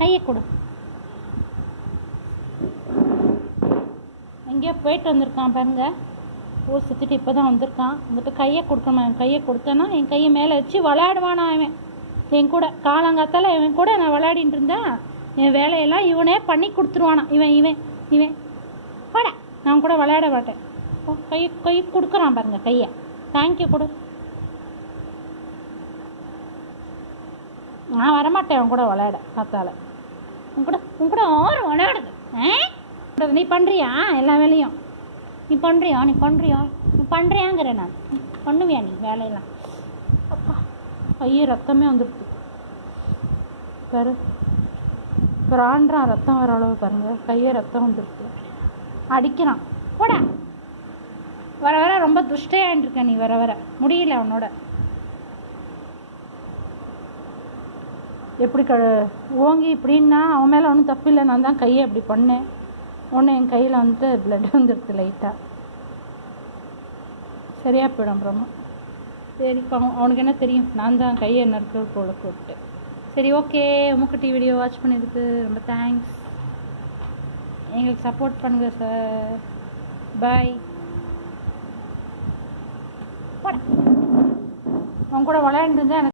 கையை கொடு. எங்கேயோ போயிட்டு வந்திருக்கான் பாருங்க, ஊர் சுற்றிட்டு இப்போ தான் வந்திருக்கான். வந்துட்டு கையை கொடுக்கணும். என் கையை கொடுத்தேன்னா என் கையை மேலே வச்சு விளையாடுவானா அவன் என் கூட. காலங்காத்தால் இவன் கூட நான் விளையாடிட்டு இருந்தேன். என் வேலையெல்லாம் இவனே பண்ணி கொடுத்துருவானா. இவன் இவன் இவன் வாடா, நான் கூட விளையாட மாட்டேன். கை கொடுக்குறான் பாருங்க கையை. தேங்க்யூ கொடு. நான் வரமாட்டேன் அவன் கூட விளையாட. காத்தால உன் கூட ஆறு விளையாடுது. நீ பண்ணுறியா எல்லா வேலையும்? நீ பண்ணுறியாங்கிற நான் பண்ணுவியா நீ வேலையெல்லாம்? அப்பா கையை ரத்தமே வந்துடுது பாரு. பிராண்டான் ரத்தம் வர அளவு பாருங்க. கையை ரத்தம் வந்துடுது. அடிக்கிறான். போடா. வர வர ரொம்ப துஷ்டையான்ருக்க நீ. வர வர முடியல அவனோட. எப்படி ஓங்கி இப்படின்னா அவன் மேலே ஒன்றும் தப்பு இல்லை. நான் தான் கையை அப்படி பண்ணேன். ஒன்று என் கையில் வந்துட்டு பிளட் வந்துடுது லைட்டாக. சரியாக போயிடும் அப்புறமா. சரி அவனுக்கு என்ன தெரியும், நான் தான் கையை நறுக்க போல கூப்பிட்டு. சரி ஓகே, உமக்குட்டி வீடியோ வாட்ச் பண்ணதுக்கு ரொம்ப தேங்க்ஸ். எங்களுக்கு சப்போர்ட் பண்ணுங்கள் சார். பாய். அவன் கூட விளையாண்டுருந்தா எனக்கு